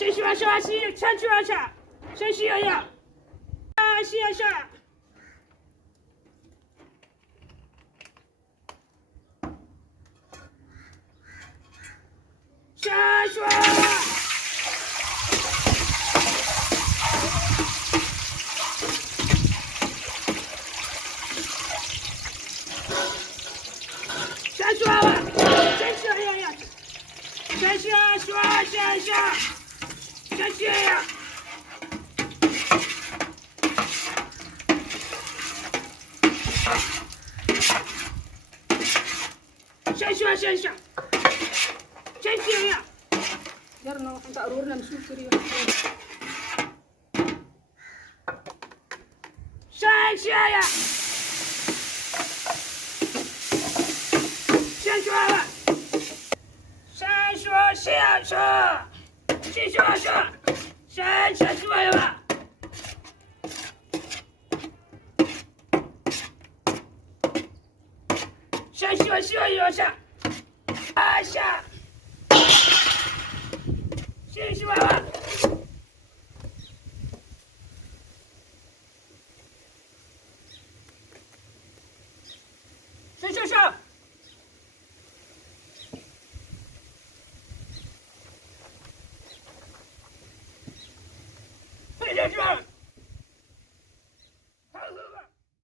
谁喜欢小阿西，抢去二下，谁喜欢呀？阿西呀下。下去！下去了，真是哎呀！下去啊，下下下，下去呀！下去啊，下下，下去呀！يرنا وحنت أرورنا نشوف كريم 下去呀！下去了，下去下去，继续往上，下去了吧？下去往下，啊下，继续吧。上！飞着上！